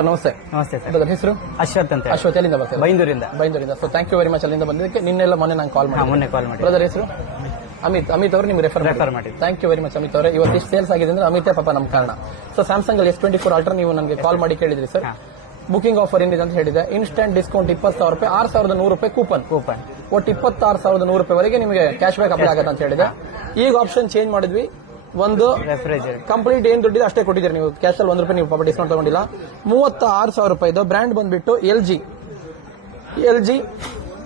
Sir ನಮಸ್ತೆ. ನಮಸ್ತೆ sir. ಅದರ ಹೆಸರು ಅಶ್ವಥ್ ಅಂತ. ಅಶ್ವಥ್. ಎಲ್ಲಿಂದ ಬರ್ತಾರೆ? ಬೈಂದೂರಿಂದ. So thank you very much ಅಲ್ಲಿಂದ ಬಂದಿದ್ದಕ್ಕೆ. ನಿನ್ನೆಲ್ಲ ಮೊನ್ನೆ ನಾನು ಕಾಲ್ ಮಾಡಿ. ಮೊನ್ನೆ ಕಾಲ್ ಮಾಡಿ. ಬ್ರದರ್ ಹೆಸರು ಅಮಿತ್ ಅವರು ನಿಮ್ಗೆ ರೆಫರ್ ಮಾಡಿ. Thank you very much Amit ಅವರೇ. ಇವತ್ತು ಇಷ್ಟು ಸೇಲ್ಸ್ ಆಗಿದೆ ಅಂದ್ರೆ ಅಮಿತೇ ಪಾಪ ನಮ್ಮ ಕಾರಣ. ಸೊ ಸ್ಯಾಮ್ಸಂಗ್ ಅಲ್ಲಿ S24 ಅಲ್ಟ್ರಾ ನೀವು ನನಗೆ ಕಾಲ್ ಮಾಡಿ ಕೇಳಿದ್ರಿ ಸರ್. ಬುಕಿಂಗ್ ಆಫರ್ ಏನಿದೆ ಅಂತ ಹೇಳಿದೆ. ಇನ್ಸ್ಟೆಂಟ್ ಡಿಸ್ಕೌಂಟ್ 20,000 ರೂಪಾಯಿ, 6,100 ರೂಪಾಯಿ ಕೂಪನ್. ಒಟ್ಟು 26,100 ರೂಪಾಯಿವರೆಗೆ ನಿಮಗೆ ಕ್ಯಾಶ್ ಬ್ಯಾಕ್ ಅಪ್ಲೈ ಆಗುತ್ತೆ ಅಂತ ಹೇಳಿದೆ. ಈಗ ಆಪ್ಷನ್ ಚೇಂಜ್ ಮಾಡಿದ್ವಿ. ಒಂದು ರೆಫ್ರಿಜರೇಟರ್ ಕಂಪ್ಲೀಟ್ ಏನ್ ದುಡ್ಡಿದೆ ಅಷ್ಟೇ ಕೊಟ್ಟಿದ್ದೀರಿ ನೀವು. ಕ್ಯಾಶ್ ಅಲ್ಲಿ 1 ರೂಪಾಯಿ ನೀವು ಪಾಪ ಡಿಸ್ಕೌಂಟ್ ತಗೊಂಡಿಲ್ಲ. 36,000 ರೂಪಾಯಿದು ಬ್ರ್ಯಾಂಡ್ ಬಂದ್ಬಿಟ್ಟು LG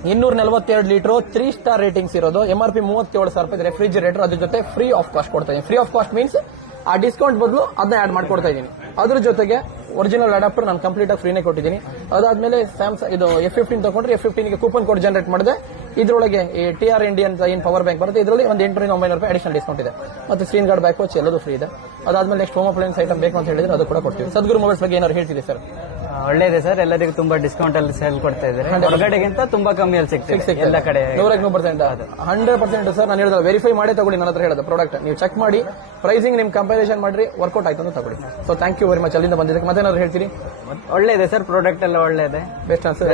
242 ಲೀಟರ್ 3 ಸ್ಟಾರ್ ರೇಟಿಂಗ್ಸ್ ಇರೋದು. MRP 37,000 ರೂಪಾಯಿ ರೆಫ್ರಿಜರೇಟರ್. ಅದ್ರ ಜೊತೆ ಫ್ರೀ ಆಫ್ ಕಾಸ್ಟ್ ಕೊಡ್ತಾ ಇದ್ದೀನಿ. ಫ್ರೀ ಆಫ್ ಕಾಸ್ಟ್ ಮೀನ್ಸ್ ಆ ಡಿಸ್ಕೌಂಟ್ ಬದಲು ಅದನ್ನ ಆಡ್ ಮಾಡ್ಕೊಡ್ತಾ ಇದ್ದೀನಿ. ಅದ್ರ ಜೊತೆಗೆ ಒರಿಜಿನಲ್ ಅಡಾಪ್ಟರ್ ನಾನು ಕಂಪ್ಲೀಟ್ ಆಗಿ ಫ್ರೀನೇ ಕೊಟ್ಟಿದ್ದೀನಿ. ಅದಾದ್ಮೇಲೆ ಸ್ಯಾಮ್ಸಂಗ್ ಇದು F15 ತಗೊಂಡ್ರೆ F15 ಗೆ ಕೂಪನ್ ಕೋಡ್ ಜನರೇಟ್ ಮಾಡಿದೆ. ಇದರೊಳಗೆ TR ಇಂಡಿಯಾ ಅಂತ ಏನು ಪವರ್ ಬ್ಯಾಂಕ್ ಬರುತ್ತೆ, ಇದರಲ್ಲಿ ಒಂದು 800-900 ರೂಪಾಯಿ ಅಡಿಷನಲ್ ಡಿಸ್ಕೌಂಟ್ ಇದೆ. ಮತ್ತೆ ಸ್ಕ್ರೀನ್ ಗಾರ್ಡ್ ಬ್ಯಾಕ್ ವಾಚ್ ಎಲ್ಲದೂ ಫ್ರೀ ಇದೆ. ಅದಾದ್ಮೇಲೆ ನೆಕ್ಸ್ಟ್ ಹೋಮ್ ಅಪ್ಲೈನ್ಸ್ ಐಟಮ್ ಬೇಕು ಅಂತ ಹೇಳಿದ್ರೆ ಅದು ಕೂಡ ಕೊಡ್ತೀವಿ. ಸದ್ಗುರು ಮೊಬೈಲ್ಸ್ ಬಗ್ಗೆ ಏನಾದ್ರು ಹೇಳ್ತಿದೆ ಸರ್? ಒಳ್ಳೆಯದೇ ಸರ್. ಎಲ್ಲರಿಗೂ ತುಂಬಾ ಡಿಸ್ಕೌಂಟ್ ಅಲ್ಲಿ ಸೇಲ್ ಕೊಡ್ತಾ ಇದ್ದಾರೆ. ಹೊರಗಡೆಗಿಂತ ತುಂಬಾ ಕಮ್ಮಿಯಲ್ಲಿ ಸಿಗ್ತದೆ ಎಲ್ಲ ಕಡೆ. 100% 100% ಸರ್. ನಾನು ಹೇಳಿದ್ರೆ ವೆರಿಫೈ ಮಾಡಿ ತಗೊಳ್ಳಿ. ನನ್ನ ಹತ್ರ ಹೇಳೋದು ಪ್ರಾಡಕ್ಟ್ ನೀವು ಚೆಕ್ ಮಾಡಿ ಪ್ರೈಸಿಂಗ್ ನಿಮ್ ಕಂಪ್ಯಾರಿಸನ್ ಮಾಡ್ರಿ, ವರ್ಕೌಟ್ ಆಯ್ತು ಅಂತ ತಗೊಳ್ಳಿ. So thank you very much ಅಲ್ಲಿಂದ ಬಂದಿದ್ದಕ್ಕೆ. ಮತ್ತೇನಾದ್ರು ಹೇಳ್ತೀರಿ? ಒಳ್ಳೆಯದೇ ಸರ್. ಪ್ರಾಡಕ್ಟ್ ಎಲ್ಲ ಒಳ್ಳೆಯದೇ. Best answer.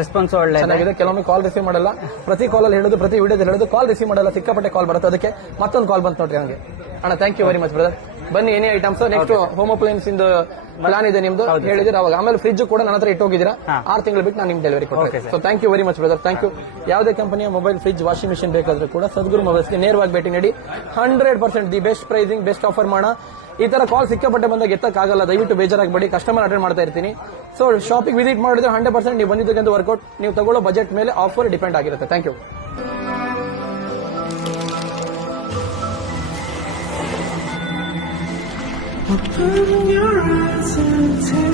ರೆಸ್ಪಾನ್ಸ್ ಒಳ್ಳೆ ಚೆನ್ನಾಗಿದೆ. ಕೆಲವೊಮ್ಮೆ ಕಾಲ್ ರಿಸೀವ್ ಮಾಡಲ್ಲ. ಪ್ರತಿ ಕಾಲ್ ಅಲ್ಲಿ ಹೇಳೋದು, ಪ್ರತಿ ವಿಡಿಯೋದಲ್ಲಿ ಹೇಳೋದು, ಕಾಲ್ ರಿಸೀವ್ ಮಾಡಲ್ಲ. ಸಿಕ್ಕಾಪಟ್ಟೆ ಕಾಲ್ ಬರುತ್ತೆ. ಅದಕ್ಕೆ ಮತ್ತೊಂದು ಕಾಲ್ ಬಂತು ನೋಡ್ರಿ ನನಗೆ. ಅಣ್ಣ thank you very much brother. ಬನ್ನಿ ಏನೇ ಐಟಮ್ಸ್. ನೆಕ್ಸ್ಟ್ ಹೋಮ್ ಅಪ್ಲೈನ್ಸ್ ಇಂದ ಪ್ಲಾನ್ ಇದೆ ನಿಮ್ದು ಹೇಳಿದ್ರೆ ಅವಾಗ. ಆಮೇಲೆ ಫ್ರಿಜ್ ಕೂಡ ನನ್ನ ಹತ್ರ ಇಟ್ಟೋಗಿದ್ದೀರಾ. 6 ತಿಂಗಳು ಬಿಟ್ಟು ನಾನು ನಿಮ್ ಡೆಲಿವರಿ ಕೊಡ್ತೀನಿ. So thank you very much brother. Thank you. ಯಾವುದೇ ಕಂಪನಿಯ ಮೊಬೈಲ್, ಫ್ರಿಜ್, ವಾಷಿಂಗ್ ಮಿಷಿನ್ ಬೇಕಾದ್ರೂ ಕೂಡ ಸದ್ಗುರು ಮೊಬೈಲ್ಸ್ಗೆ ನೇರವಾಗಿ ಭೇಟಿ ನೀಡಿ. 100% the best pricing, best offer ಮಾಡ. ಈ ತರ ಕಾಲ್ ಸಿಕ್ಕಾಪಟ್ಟೆ ಬಂದಾಗ ಎತ್ತಕ್ಕಾಗಲ್ಲ. ದಯವಿಟ್ಟು ಬೇಜಾರಾಗಬೇಡಿ. ಕಸ್ಟಮರ್ ಅಟೆಂಡ್ ಮಾಡ್ತಾ ಇರ್ತೀನಿ. ಸೊ ಶಾಪಿಗೆ ವಿಸಿಟ್ ಮಾಡಿದ್ರೆ 100% ನೀವು ಬಂದಿದ್ದಕ್ಕೆ ವರ್ಕೌಟ್. ನೀವು ತಗೊಳ್ಳೋ ಬಜೆಟ್ ಮೇಲೆ ಆಫರ್ ಡಿಪೆಂಡ್ ಆಗಿರುತ್ತೆ. Thank you. Open your eyes and take